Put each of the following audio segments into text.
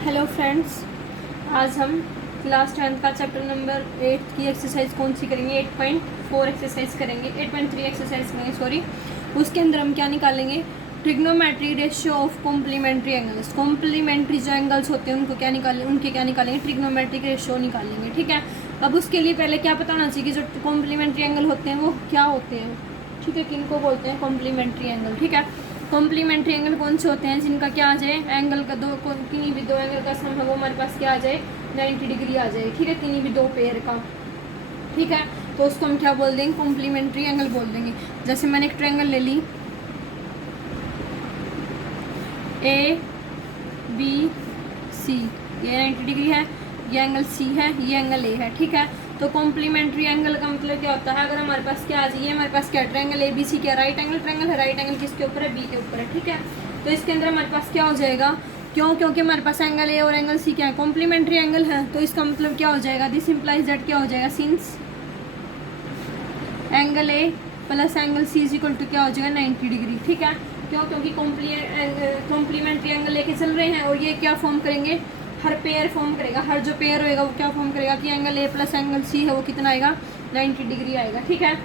Hello friends, आज हम class 10th का चैप्टर नंबर 8 की एक्सरसाइज कौन सी करेंगे। 8.4 एक्सरसाइज करेंगे, 8.3 एक्सरसाइज करेंगे सॉरी। उसके अंदर हम क्या निकालेंगे, trigonometry ratio of complementary angles. Complementary जो एंगल्स होते हैं उनको क्या निकालेंगे, ट्रिग्नोमेट्रिक रेशियो निकालेंगे। ठीक है, अब उसके लिए पहले क्या पता होना चाहिए कि जो कॉम्प्लीमेंट्री एंगल होते हैं वो क्या होते हैं। ठीक है, किनको बोलते हैं कॉम्प्लीमेंट्री एंगल। ठीक है, कॉम्प्लीमेंट्री एंगल कौन से होते हैं, जिनका क्या आ जाए, एंगल का किन्हीं भी दो एंगल का सम है वो हमारे पास क्या आ जाए, 90 डिग्री आ जाए। ठीक है, किन्हीं भी दो पेयर का। ठीक है, तो उसको हम क्या बोल देंगे, कॉम्प्लीमेंट्री एंगल बोल देंगे। जैसे मैंने एक ट्रायंगल ले ली ABC, ये 90 डिग्री है, ये एंगल C है, ये एंगल A है। ठीक है, तो कॉम्प्लीमेंट्री एंगल का मतलब क्या होता है, अगर हमारे पास क्या आ जाए, हमारे पास क्या ट्रायंगल ABC क्या राइट एंगल ट्रायंगल है, राइट एंगल किसके ऊपर है, B के ऊपर है। ठीक है, तो इसके अंदर हमारे पास क्या हो जाएगा, क्योंकि हमारे पास एंगल A और एंगल C क्या है, कॉम्प्लीमेंट्री एंगल है, तो इसका मतलब क्या हो जाएगा, दिस इंप्लाइज दैट क्या हो जाएगा, since angle A plus angle C is equal to क्या हो जाएगा, 90 डिग्री। ठीक है, क्योंकि कॉम्प्लीमेंट्री एंगल लेके चल रहे हैं और ये क्या फॉर्म करेंगे, हर पेयर फॉर्म करेगा, हर जो पेयर होएगा वो क्या फॉर्म करेगा कि angle A plus angle C है वो कितना आएगा, 90 डिग्री आएगा। ठीक है,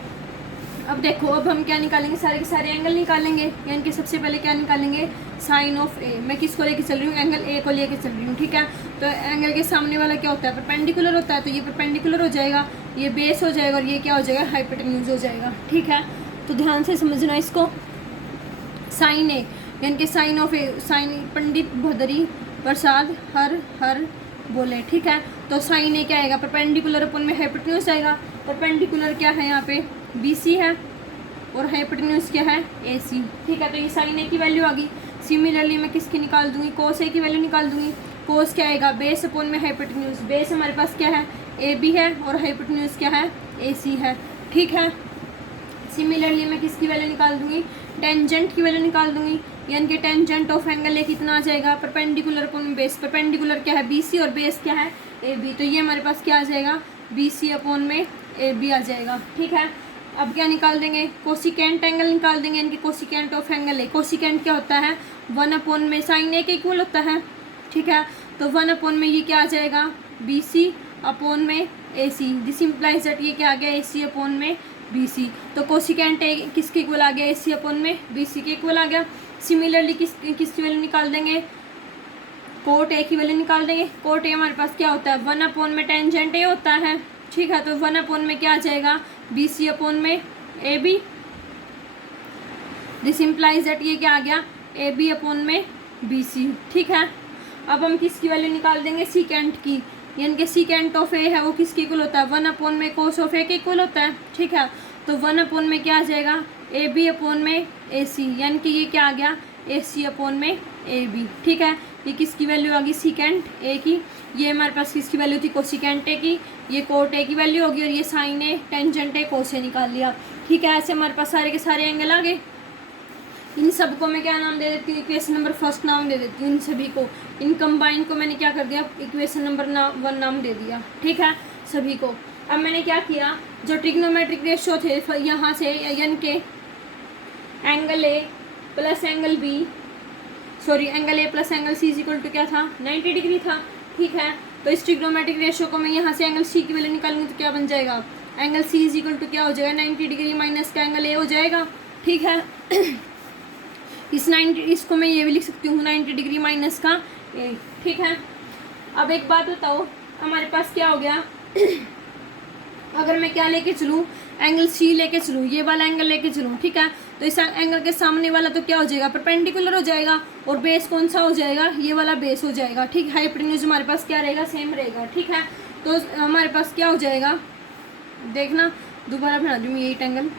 अब देखो, अब हम क्या निकालेंगे, सारे के सारे एंगल निकालेंगे। यानी कि सबसे पहले क्या निकालेंगे, साइन ऑफ A। मैं किसको लेके चल रही हूँ, एंगल A को लेके चल रही हूँ। ठीक है, तो एंगल के सामने वाला क्या होता है, परपेंडिकुलर होता है, तो ये परपेंडिकुलर हो जाएगा, ये बेस हो जाएगा और ये क्या हो जाएगा, हाइपोटेन्यूज हो जाएगा। ठीक है, तो ध्यान से समझना इसको। साइन A यानी कि साइन ऑफ A, साइन पंडित भदरी प्रसाद हर बोले। ठीक है, तो साइन A क्या आएगा, परपेंडिकुलर अपन में हाइपोटेन्यूज आएगा। परपेंडिकुलर क्या है यहाँ पे, BC है और हाइपोटेन्यूज क्या है, AC। ठीक है, तो ये साइन A की वैल्यू आ गई। सिमिलरली मैं किसकी निकाल दूंगी, कोस A की वैल्यू निकाल दूंगी। कोस क्या आएगा, बेस अपन में हाइपोटेन्यूज, बेस हमारे पास क्या है, AB है और हाइपोटेन्यूज क्या है, AC है। ठीक है, सिमिलरली मैं किसकी वैल्यू निकाल दूंगी, टेंजेंट की वैल्यू निकाल दूंगी। यानी कि टेंजेंट ऑफ एंगल A कितना आ जाएगा, परपेंडिकुलर अपॉन बेस। परपेंडिकुलर क्या है, BC और बेस क्या है, AB। तो ये हमारे पास क्या आ जाएगा, BC अपॉन में AB आ जाएगा। ठीक है, अब क्या निकाल देंगे, कोसिकेंट एंगल निकाल देंगे, यानी कि cosecant of angle A। Cosecant क्या होता है, 1 अपॉन में साइन A के इक्वल होता है। ठीक है, तो 1 अपॉन में ये क्या आ जाएगा, BC अपॉन में AC। दिस इम्प्लाइज दैट ये क्या आ गया, AC अपॉन में BC। तो कोसिकेंट A किसके इक्वल आ गया, AC अपॉन में BC के इक्वल आ गया। सिमिलरली किसकी वैल्यू निकाल देंगे, कोट A की वैल्यू निकाल देंगे। कोट A हमारे पास क्या होता है, 1 अपॉन में टेंजेंट A होता है। ठीक है, तो 1 अपॉन में क्या आ जाएगा, BC अपॉन में AB। दिस इम्प्लाइज दैट ये क्या आ गया, AB अपॉन में BC। ठीक है, अब हम किसकी वैल्यू निकाल देंगे, सीकेंट की। यानी कि सीकेंट ऑफ A है वो किसके इक्वल होता है, 1 अपॉन में कोस ऑफ A के इक्वल होता है। ठीक है, तो 1 अपॉन में क्या आ जाएगा, AB अपॉन में AC। यानी कि ये क्या आ गया, AC अपॉन में AB। ठीक है, ये किसकी वैल्यू आ गई, सीकेंट A की। ये हमारे पास किसकी वैल्यू थी, कोसिकेंट A की। ये कोट A की वैल्यू होगी और ये sine A, tangent A, cos A निकाल लिया। ठीक है, ऐसे हमारे पास सारे के सारे एंगल आ गए। इन सबको मैं क्या नाम दे देती हूँ, इक्वेशन नंबर फर्स्ट नाम दे देती हूँ इन सभी को। इन कंबाइन को मैंने क्या कर दिया, इक्वेशन नंबर 1 नाम दे दिया। ठीक है, सभी को। अब मैंने क्या किया, जो ट्रिग्नोमेट्रिक रेशियो थे यहाँ से, यानी कि angle A plus angle B, sorry angle A plus angle C is equal to क्या था, 90 डिग्री था। ठीक है, तो इस ट्रिग्नोमेट्रिक रेशियो को मैं यहाँ से एंगल C की वैल्यू निकालूंगी तो क्या बन जाएगा, angle C is equal to क्या हो जाएगा, 90 डिग्री माइनस का एंगल A हो जाएगा। ठीक है, इसको मैं ये भी लिख सकती हूँ 90 डिग्री माइनस का A। ठीक है, अब एक बात बताओ, हमारे पास क्या हो गया अगर मैं क्या लेके चलूँ, एंगल C लेके चलूँ, ये वाला एंगल लेके चलूँ। ठीक है, तो इस एंगल के सामने वाला तो क्या हो जाएगा, परपेंडिकुलर हो जाएगा और बेस कौन सा हो जाएगा, ये वाला बेस हो जाएगा। ठीक है, हाइपोटेन्यूज हमारे पास क्या रहेगा, सेम रहेगा। ठीक है, तो हमारे पास क्या हो जाएगा, देखना दोबारा बना दूँ ये एंगल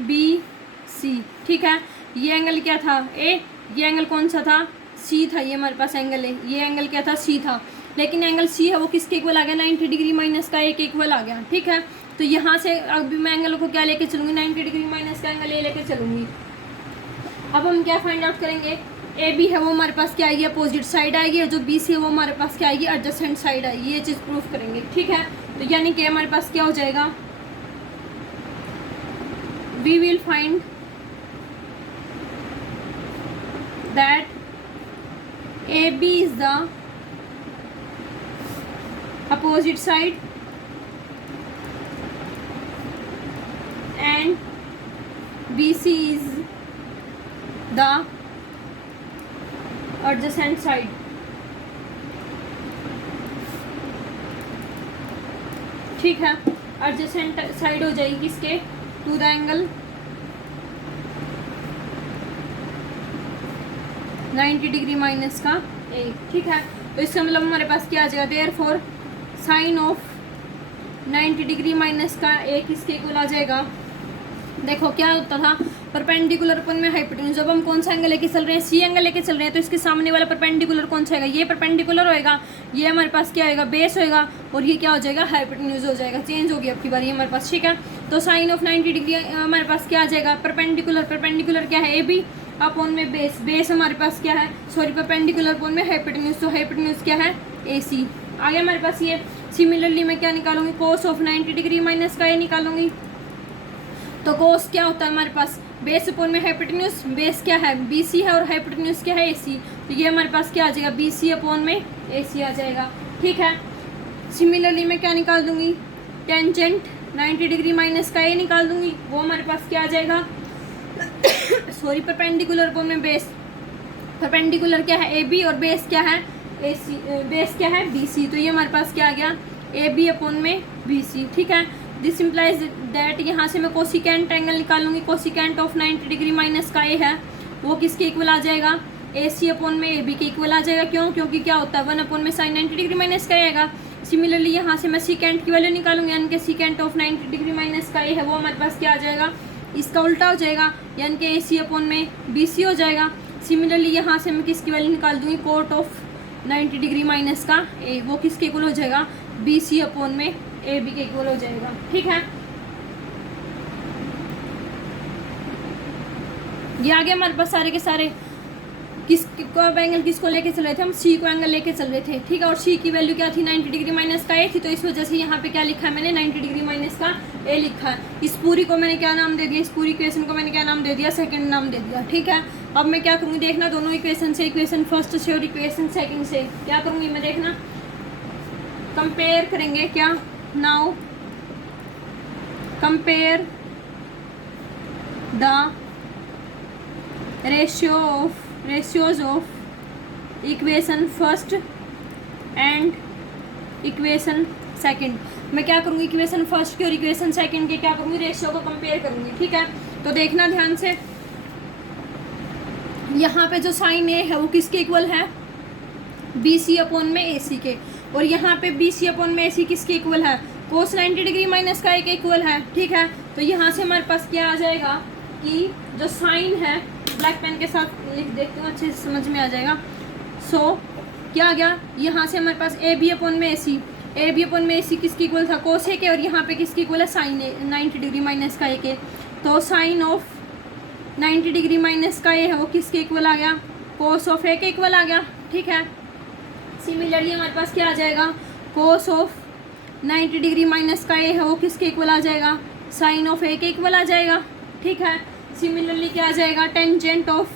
ABC। ठीक है, ये एंगल क्या था, A। ये एंगल कौन सा था, C था। ये हमारे पास एंगल है, ये एंगल क्या था, C था। लेकिन एंगल C है वो किसके इक्वल आ गया, 90 डिग्री माइनस का A के इक्वल आ गया। ठीक है, तो यहाँ से अब मैं एंगल को क्या लेके चलूँगी, 90 डिग्री माइनस का एंगल A लेके चलूँगी। अब हम क्या फाइंड आउट करेंगे, AB है वो हमारे पास क्या आएगी, अपोजिट साइड आएगी, और जो BC है वो हमारे पास क्या आएगी, एडजेसेंट साइड आएगी। ये चीज़ प्रूफ करेंगे। ठीक है, तो यानी कि हमारे पास क्या हो जाएगा, we will find that AB is the opposite side and BC is the adjacent side. ठीक है, एडजेसेंट साइड हो जाएगी किसके, to the angle 90 degree minus का ए। ठीक है, तो इसका मतलब हमारे पास क्या आ जाएगा, therefore sign of 90 degree minus का ए किसके इक्वल आ जाएगा। देखो क्या होता था, परपेंडिकुलर अपन में हाइपोटेन्यूज, जब हम कौन सा एंगल लेके चल रहे हैं, सी एंगल लेके चल रहे हैं, तो इसके सामने वाला परपेंडिकुलर कौन सा होगा, ये परपेंडिकुलर होएगा, ये हमारे पास क्या होएगा, बेस होएगा, और ये क्या हो जाएगा, हाइपोटेन्यूज हो जाएगा, चेंज होगी अब की बारी हमारे पास। ठीक है, तो साइन ऑफ 90 डिग्री हमारे पास क्या आ जाएगा, परपेंडिकुलर, परपेंडिकुलर क्या है, ए बी अपॉन में बेस, बेस हमारे पास क्या है, सॉरी परपेंडिकुलर अपॉन में हाइपोटेन्यूज, तो हाइपोटेन्यूज क्या है, ए सी। आगे हमारे पास ये सिमिलरली मैं क्या निकालूंगी, कोस ऑफ 90 डिग्री माइनस का ए निकालूंगी। तो कोस क्या होता है हमारे पास, बेस अपॉन में हाइपोटेन्यूज, बेस क्या है, BC है, और हाइपोटेन्यूज क्या है, AC, तो ये हमारे पास क्या आ जाएगा, BC अपॉन में AC आ जाएगा। ठीक है, सिमिलरली मैं क्या निकाल दूंगी, टेंजेंट 90 डिग्री माइनस का ए निकाल दूंगी, वो हमारे पास क्या आ जाएगा सॉरी परपेंडिकुलर अपॉन में बेस, परपेंडिकुलर क्या है, AB, और बेस क्या है, AC, बेस क्या है, BC, तो ये हमारे पास क्या आ गया, AB अपॉन में BC। ठीक है, दिस इम्प्लाइज दैट, यहाँ से मैं कोसिकेंट एंगल निकालूंगी, कोसिकेंट ऑफ 90 डिग्री माइनस का ए है, वो किसके इक्वल आ जाएगा, AC अपॉन में AB के इक्वल आ जाएगा। क्यों, क्योंकि क्या होता है, 1 अपॉन में साइन 90 डिग्री माइनस का आएगा। सिमिलरली यहाँ से मैं सीकेंट की वैल्यू निकालूंगी, यानी कि सीकेंट ऑफ 90 डिग्री माइनस का ए है, वो हमारे पास क्या आ जाएगा, इसका उल्टा हो जाएगा, यानी कि AC अपॉन में BC हो जाएगा। सिमिलरली यहाँ से मैं किसकी वैल्यू निकाल दूंगी, कोट ऑफ 90 डिग्री माइनस का ए, वो किसके इक्वल हो जाएगा, BC अपॉन में AB के इक्वल हो जाएगा। ठीक है, ये आगे हमारे पास सारे के सारे किसको एंगल किसको लेके चल रहे थे, हम C को एंगल लेके चल रहे थे। ठीक है, और C की वैल्यू क्या थी, 90 डिग्री माइनस का ए थी, तो इस वजह से यहाँ पे क्या लिखा है मैंने, 90 डिग्री माइनस का ए लिखा है। इस पूरी को मैंने क्या नाम दे दिया, इस पूरी इक्वेशन को मैंने क्या नाम दे दिया, सेकंड नाम दे दिया। ठीक है, अब मैं क्या करूँगी, देखना दोनों इक्वेशन से, इक्वेशन फर्स्ट से और इक्वेशन सेकंड से क्या करूँगी मैं, देखना कंपेयर करेंगे क्या, now compare the ratios of equation first and equation second। मैं क्या करूँगी, इक्वेशन फर्स्ट के और इक्वेशन सेकंड के क्या करूँगी, रेशियो को कंपेयर करूँगी। ठीक है, तो देखना ध्यान से, यहाँ पे जो साइन ए है वो किसके इक्वल है, BC अपॉन में AC के, और यहाँ पे BC अपॉन में AC किसके इक्वल है, कोस 90 डिग्री माइनस का ए के इक्वल है। ठीक है, तो यहाँ से हमारे पास क्या आ जाएगा कि जो साइन है, ब्लैक पेन के साथ लिख देती हूँ, अच्छे से समझ में आ जाएगा। सो क्या आ गया, यहाँ से हमारे पास AB अपॉन में AC, AB अपॉन में AC किसकी इक्वल था, कोस ए के, और यहाँ पे किसकी इक्वल है, साइन ए 90 डिग्री माइनस का ए के, तो साइन ऑफ 90 डिग्री माइनस का ए है वो किसके इक्वल आ गया, कोस ऑफ ए के इक्वल आ गया। ठीक है, सिमिलरली हमारे पास क्या आ जाएगा, कोस ऑफ 90 डिग्री माइनस का ए है वो किसके इक्वल आ जाएगा, साइन ऑफ ए के इक्वल आ जाएगा। ठीक है, सिमिलरली क्या आ जाएगा, टेंजेंट ऑफ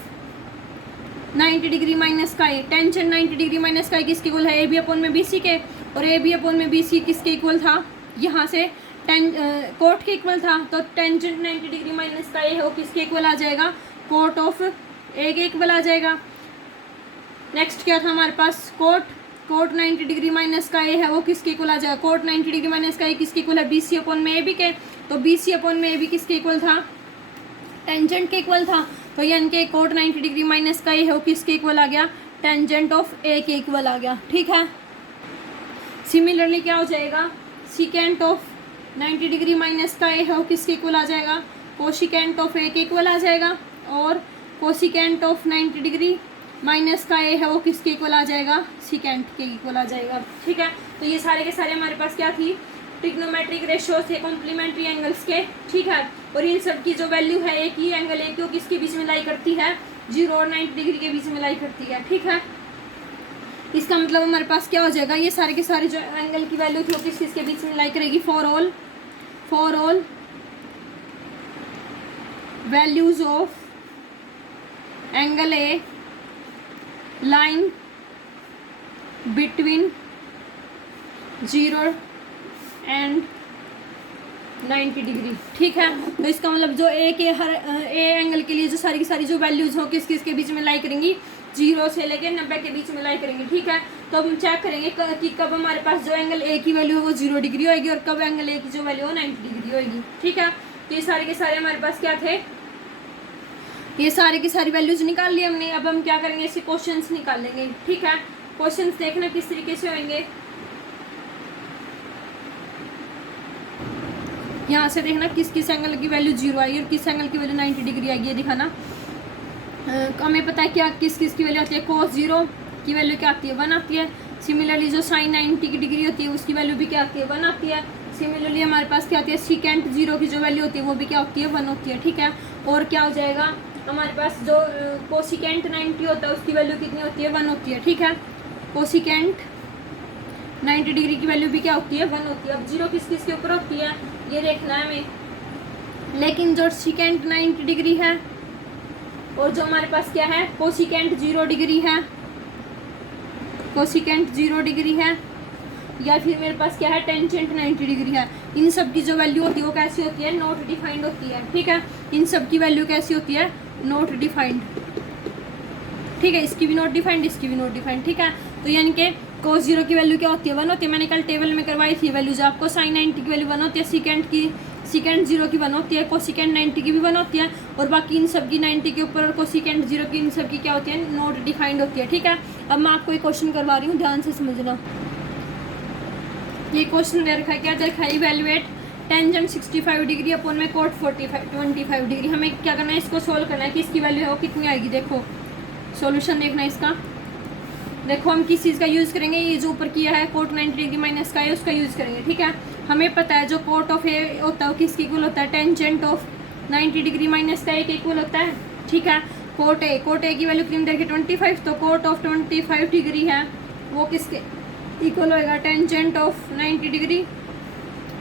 90 डिग्री माइनस का ए, टेंजेंट 90 डिग्री माइनस का ए किसके इक्वल है, AB अपॉन में BC के, और AB अपॉन में BC किसके इक्वल था, यहाँ से कोट के इक्वल था, तो टेंजेंट 90 डिग्री माइनस का ए है वो किसके इक्वल आ जाएगा, कोट ऑफ ए के इक्वल आ जाएगा। नेक्स्ट क्या था हमारे पास, कोट 90 डिग्री माइनस का ए है वो किसके इक्वल आ जाएगा, कोट 90 डिग्री माइनस का ए किसके इक्वल है, BC अपॉन में AB के, तो BC अपॉन में AB किसके इक्वल था, टेंजेंट के इक्वल था, तो यानी कि कोट 90 डिग्री माइनस का ए है वो किसके इक्वल आ गया, टेंजेंट ऑफ ए के इक्वल आ गया। ठीक है, सिमिलरली क्या हो जाएगा, सीकेंट ऑफ 90 डिग्री माइनस का ए है वो किसके इक्वल आ जाएगा, कोसिकेंट ऑफ ए के इक्वल आ जाएगा, और कोसिकेंट ऑफ 90 डिग्री माइनस का ए है वो किसके इक्वल आ जाएगा, सीकेंट के इक्वल आ जाएगा। ठीक है, तो ये सारे के सारे हमारे पास क्या थी, ट्रिग्नोमेट्रिक रेशियो थे कॉम्प्लीमेंट्री एंगल्स के। ठीक है, और इन सब की जो वैल्यू है, एक ही एंगल है क्योंकि किसके बीच में लाई करती है, 0 और 90 डिग्री के बीच में लाई करती है। ठीक है, इसका मतलब हमारे पास क्या हो जाएगा, ये सारे के सारे जो एंगल की वैल्यू थी वो किस किसके बीच में लाई करेगी, for all values of angle A line between 0 and 90 degree. ठीक है, तो इसका मतलब जो ए के हर ए एंगल के लिए जो सारी की सारी जो वैल्यूज हो किस किस के बीच में लाई करेंगी, 0 से लेके 90 के बीच में लाई करेंगे। ठीक है, तो अब हम चेक करेंगे कि कब हमारे पास जो एंगल ए की वैल्यू है वो 0 डिग्री होगी और कब एंगल ए की जो वैल्यू है 90 डिग्री होगी। ठीक है, तो ये सारे के सारे हमारे पास क्या थे, ये सारे की सारी वैल्यूज निकाल ली हमने। अब हम क्या करेंगे, इससे क्वेश्चंस निकालेंगे। ठीक है, क्वेश्चंस देखना किस तरीके से होंगे, यहाँ से देखना किस किस एंगल की वैल्यू 0 आएगी और किस एंगल की वैल्यू 90 डिग्री आएगी, ये दिखाना। हमें पता है क्या किस किस की वैल्यू आती है, cos 0 की वैल्यू क्या आती है, 1 आती है। सिमिलरली जो sin 90 डिग्री होती है उसकी वैल्यू भी क्या आती है, 1 आती है। सिमिलरली हमारे पास क्या आती है, secant 0 की जो वैल्यू होती है वो भी क्या होती है, 1 होती है। ठीक है, और क्या हो जाएगा, हमारे पास जो कोसिकेंट 90 होता है उसकी वैल्यू कितनी होती है, 1 होती है। ठीक है, कोसिकेंट 90 डिग्री की वैल्यू भी क्या होती है, 1 होती है। अब 0 किस किस के ऊपर होती है ये देखना है हमें, लेकिन जो सिकेंट 90 डिग्री है और जो हमारे पास क्या है, कोसिकेंट 0 डिग्री है, कोसिकेंट 0 डिग्री है, या फिर मेरे पास क्या है, टेंजेंट 90 डिग्री है, इन सब की जो वैल्यू होती है वो कैसी होती है, नॉट डिफाइंड होती है। ठीक है, इन सब की वैल्यू कैसी होती है, नॉट डिफाइंड। ठीक है, इसकी भी नॉट डिफाइंड, इसकी भी नॉट डिफाइंड। ठीक है, तो यानी कि cos 0 की वैल्यू क्या होती है, 1 होती है। मैंने कल टेबल में करवाई थी वैल्यूज आपको, sin 90 की वैल्यू 1 होती है, सिकेंट 0 की 1 होती है, कोसिकेंट 90 की भी 1 होती है, और बाकी इन सब की 90 के ऊपर और कोसिकेंट 0 की इन सब की क्या होती है, नॉट डिफाइंड होती है। ठीक है, अब मैं आपको एक क्वेश्चन करवा रही हूँ, ध्यान से समझना। ये क्वेश्चन दे रखा है, क्या दे रखा है, इवेल्युएट टेंजेंट 65 डिग्री अपॉन में कोट 25 डिग्री। हमें क्या करना है, इसको सोल्व करना है कि इसकी वैल्यू है वो कितनी आएगी। देखो सॉल्यूशन देखना है इसका। देखो हम किस चीज़ का यूज़ करेंगे, ये जो ऊपर किया है कोट 90 डिग्री माइनस का है उसका यूज़ करेंगे। ठीक है, हमें पता है जो कोट ऑफ ए होता है वो किसके इक्वल होता है, टेंजेंट ऑफ 90 डिग्री माइनस का ए के इक्वल होता है। ठीक है, कोट ए की वैल्यू कितनी देगी, 25, तो कोट ऑफ 25 डिग्री है वो किसके इक्वल होएगा, टेंजेंट ऑफ 90 डिग्री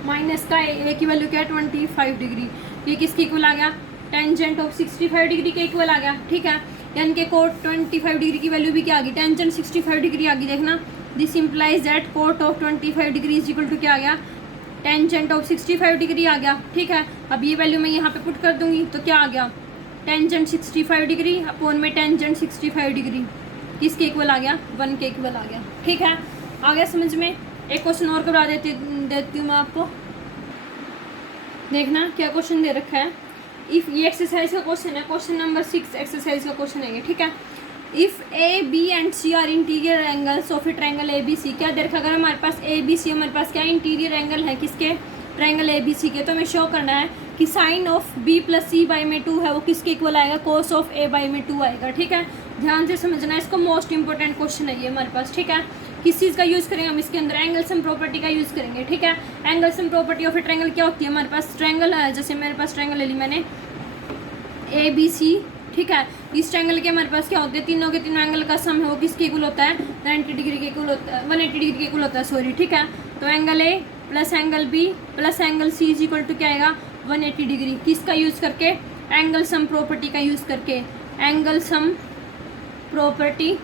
माइनस का ए की वैल्यू क्या है, 25 डिग्री। ये किसके इक्वल आ गया, टेंजेंट ऑफ 65 डिग्री के इक्वल आ गया। ठीक है, यानी कि कोट 25 डिग्री की वैल्यू भी क्या आ गई, टेंजेंट 65 डिग्री आ गई। देखना, this implies that cot of 25 degree is equal to क्या आ गया, टेंजेंट ऑफ 65 डिग्री आ गया। ठीक है, अब ये वैल्यू मैं यहाँ पे पुट कर दूंगी तो क्या आ गया, टेंजेंट 65 डिग्री अपॉन में टेंजेंट 65 डिग्री किसके इक्वल आ गया, 1 के इक्वल आ गया। ठीक है, आ गया समझ में। एक क्वेश्चन और करवा देती हूँ मैं आपको, देखना क्या क्वेश्चन दे रखा है। इफ ये एक्सरसाइज का क्वेश्चन है, क्वेश्चन नंबर 6 एक्सरसाइज का क्वेश्चन है ये। ठीक है, if A B and C are interior angles of a triangle A B C. क्या दे रखा, अगर हमारे पास ए बी सी हमारे पास क्या इंटीरियर एंगल है किसके, ट्रायंगल ए बी सी के, तो हमें शो करना है कि sine of B plus C by में 2 है वो किसके इक्वल आएगा, कोस ऑफ ए बाई में 2 आएगा। ठीक है, ध्यान से समझना है इसको, मोस्ट इंपॉर्टेंट क्वेश्चन है ये हमारे पास। ठीक है, किस चीज़ का यूज़ करेंगे हम इसके अंदर, एंगल सम प्रॉपर्टी का यूज़ करेंगे। ठीक है, angle sum property of a triangle क्या होती है, हमारे पास ट्रायंगल है, जैसे मेरे पास ट्रायंगल ले ली मैंने ए बी सी। ठीक है, इस ट्रायंगल के हमारे पास क्या होते हैं, तीनों के तीनों एंगल का सम है वो किसके इक्वल होता है, 90 डिग्री के इक्वल होता है, 180 डिग्री के इक्वल होता है, सॉरी। ठीक है, तो angle A plus angle B plus angle C is equal to क्या आएगा, 180 डिग्री। किसका यूज़ करके, एंगल सम प्रॉपर्टी का यूज़ करके, angle sum property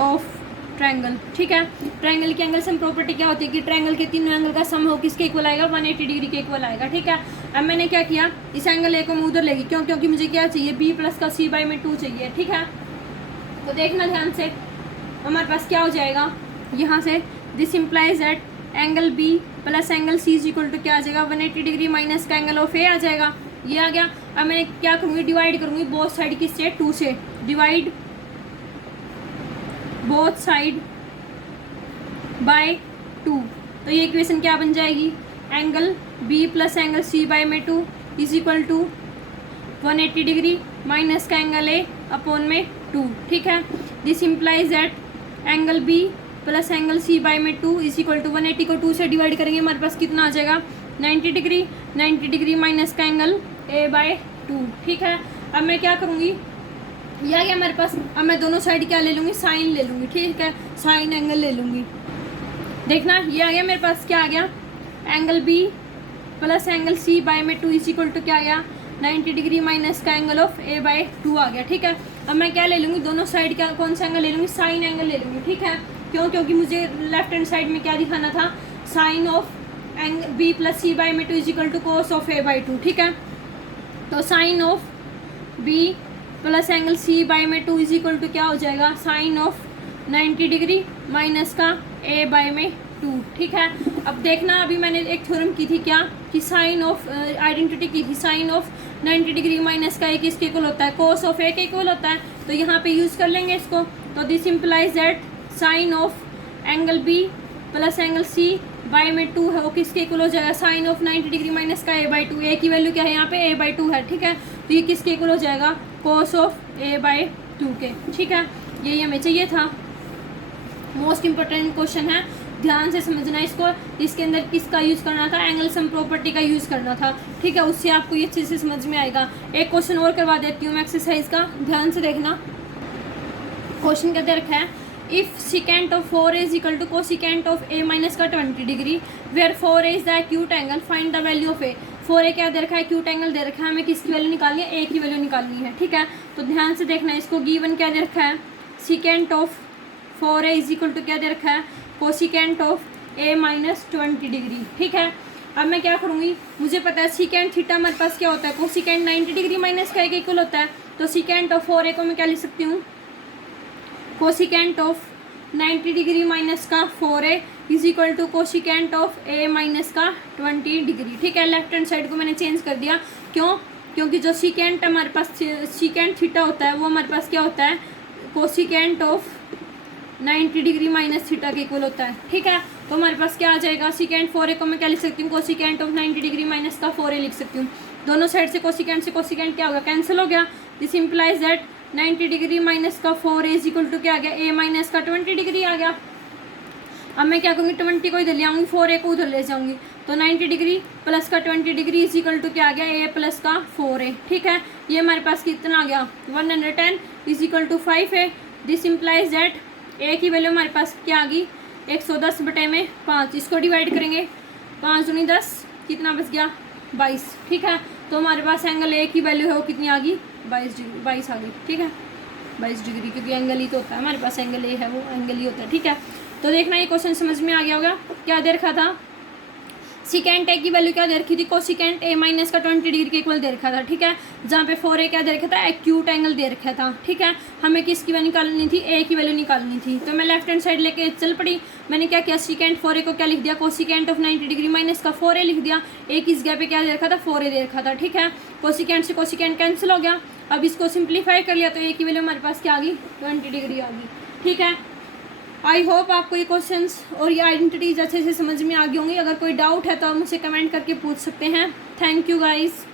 of triangle. ठीक है, ट्रायंगल की एंगल सम प्रॉपर्टी क्या होती है कि ट्रायंगल के तीनों एंगल का सम हो किसके इक्वल आएगा, 180 डिग्री के इक्वल आएगा। ठीक है, अब मैंने क्या किया, इस एंगल ए को मैं उधर लेगी, क्यों, क्योंकि मुझे क्या चाहिए, बी प्लस का सी बाई में 2 चाहिए। ठीक है, तो देखना ध्यान से, हमारे पास क्या हो जाएगा यहाँ से, this implies that angle B plus angle C is equal to क्या आ जाएगा, 180 डिग्री माइनस का एंगल ऑफ ए आ जाएगा, ये आ गया। अब मैं क्या करूँगी, डिवाइड करूँगी बोथ साइड किससे, 2 से, डिवाइड बोथ साइड बाय 2, तो ये इक्वेशन क्या बन जाएगी, angle B plus angle C by में 2 is equal to 180 degree minus का एंगल ए अपॉन में 2। ठीक है, this implies that angle B plus angle C by में 2 इज इक्वल टू 180 को 2 से डिवाइड करेंगे, हमारे पास कितना आ जाएगा, 90 डिग्री, 90 डिग्री माइनस का एंगल ए बाय 2। ठीक है, अब मैं क्या करूँगी, ये आ गया हमारे पास, अब मैं दोनों साइड क्या ले लूँगी, साइन ले लूँगी। ठीक है, साइन एंगल ले लूँगी। देखना, ये आ गया मेरे पास, क्या आ गया, angle B plus angle C by में 2 इज इक्वल टू क्या आ गया, 90 डिग्री माइनस का एंगल ऑफ a/2 आ गया। ठीक है, अब मैं क्या ले लूँगी, दोनों साइड क्या कौन सा एंगल ले लूँगी, साइन एंगल ले लूँगी। ठीक है, क्यों, क्योंकि मुझे लेफ्ट हैंड साइड में क्या दिखाना था, sine of b plus c/2 is equal to cos of a/2। ठीक है, तो sine of b plus angle c/2 is equal to क्या हो जाएगा, साइन ऑफ 90 डिग्री माइनस का a/2। ठीक है, अब देखना, अभी मैंने एक थ्योरम की थी क्या, कि साइन ऑफ आइडेंटिटी की थी, साइन ऑफ 90 डिग्री माइनस का a किसके इक्वल होता है, कोस ऑफ a के इक्वल होता है। तो यहाँ पे यूज़ कर लेंगे इसको। तो this implies that sine of angle b plus angle c/2 है, वो किसके इक्वल हो जाएगा, साइन ऑफ 90 डिग्री माइनस का a/2। a की वैल्यू क्या है यहाँ पे, a/2 है। ठीक है, तो ये किसके इक्वल हो जाएगा, कोस ऑफ a/2 के। ठीक है, यही हमें चाहिए था। मोस्ट इंपॉर्टेंट क्वेश्चन है, ध्यान से समझना इसको। इसके अंदर किसका यूज़ करना था, एंगल सम प्रॉपर्टी का यूज़ करना था। ठीक है, उससे आपको ये अच्छे से समझ में आएगा। एक क्वेश्चन और करवा देती हूँ मैं एक्सरसाइज का, ध्यान से देखना। क्वेश्चन क्या दे रखा है, if secant of 4a is equal to cosecant of a minus का 20 degree where 4a is the acute angle, find the value of a। 4a क्या दे रखा है, एक्यूट एंगल दे रखा है, हमें किसकी वैल्यू निकालनी है, a की वैल्यू निकालनी है। ठीक है, तो ध्यान से देखना इसको। गिवन क्या दे रखा है, secant of 4a is equal to क्या दे रखा है, cosecant of a minus 20 degree. ठीक है, अब मैं क्या करूँगी, मुझे पता है सिकेंट थीटा हमारे पास क्या होता है, कोसिकेंट 90 डिग्री माइनस का a के इक्वल होता है। तो सिकेंट ऑफ 4a को मैं क्या लिख सकती हूँ, कोसिकेंट ऑफ 90 डिग्री माइनस का 4a is equal to cosecant of a minus का 20 डिग्री। ठीक है, लेफ्ट हैंड साइड को मैंने चेंज कर दिया, क्यों, क्योंकि जो सिकेंट हमारे पास सिकेंट थीटा होता है वो हमारे पास क्या होता है, cosecant of 90 degree minus theta के इक्वल होता है। ठीक है, तो हमारे पास क्या आ जाएगा, सिकेंट 4a को मैं क्या लिख सकती हूँ, कोसिकेंट ऑफ 90 डिग्री माइनस का 4a लिख सकती हूँ। दोनों साइड से कोसिकेंट क्या होगा, कैंसिल हो गया। This implies that 90 degree minus का 4a इज इक्वल टू क्या आ गया, a माइनस का 20 डिग्री आ गया। अब मैं क्या करूँगी, 20 को इधर ले आऊँगी, 4a को उधर ले जाऊँगी। तो 90 डिग्री प्लस का 20 डिग्री इज इक्वल टू क्या आ गया, a प्लस का 4a। ठीक है, ये हमारे पास कितना आ गया, 110 is equal to 5a। This implies that a की वैल्यू हमारे पास क्या आ गई, 110 बटे में 5। इसको डिवाइड करेंगे, 5 दूनी 10, कितना बच गया, 22। ठीक है, तो हमारे पास एंगल a की वैल्यू है वो कितनी आ गई, 22 डिग्री, 22 आ गई। ठीक है, 22 डिग्री, क्योंकि एंगल ही तो होता है हमारे पास, एंगल a है वो एंगल ही होता है। ठीक है, तो देखना ये क्वेश्चन समझ में आ गया होगा। क्या दे रखा था, सिकेंट a की वैल्यू क्या दे रखी थी, कोसिकेंट a माइनस का 20 डिग्री के इक्वल दे रखा था। ठीक है, जहाँ पे 4a क्या दे रखा था, एक्यूट एंगल दे रखा था। ठीक है, हमें किसकी वैल्यू निकालनी थी, a की वैल्यू निकालनी थी। तो मैं लेफ्ट हैंड साइड लेके चल पड़ी। मैंने क्या किया, सिकेंट 4a को क्या लिख दिया, कोसिकेंट ऑफ 90 डिग्री माइनस का 4a लिख दिया। a की इस जगह पे क्या दे रखा था, 4a दे रखा था। ठीक है, कोसिकेंट से कोसिकेंट कैंसिल हो गया। अब इसको सिंप्लीफाई कर लिया तो a की वैल्यू हमारे पास क्या आ गई, 20 डिग्री आ गई। ठीक है, आई होप आपको ये क्वेश्चंस और ये आइडेंटिटीज अच्छे से समझ में आ गई होंगी। अगर कोई डाउट है तो आप मुझसे कमेंट करके पूछ सकते हैं। Thank you guys.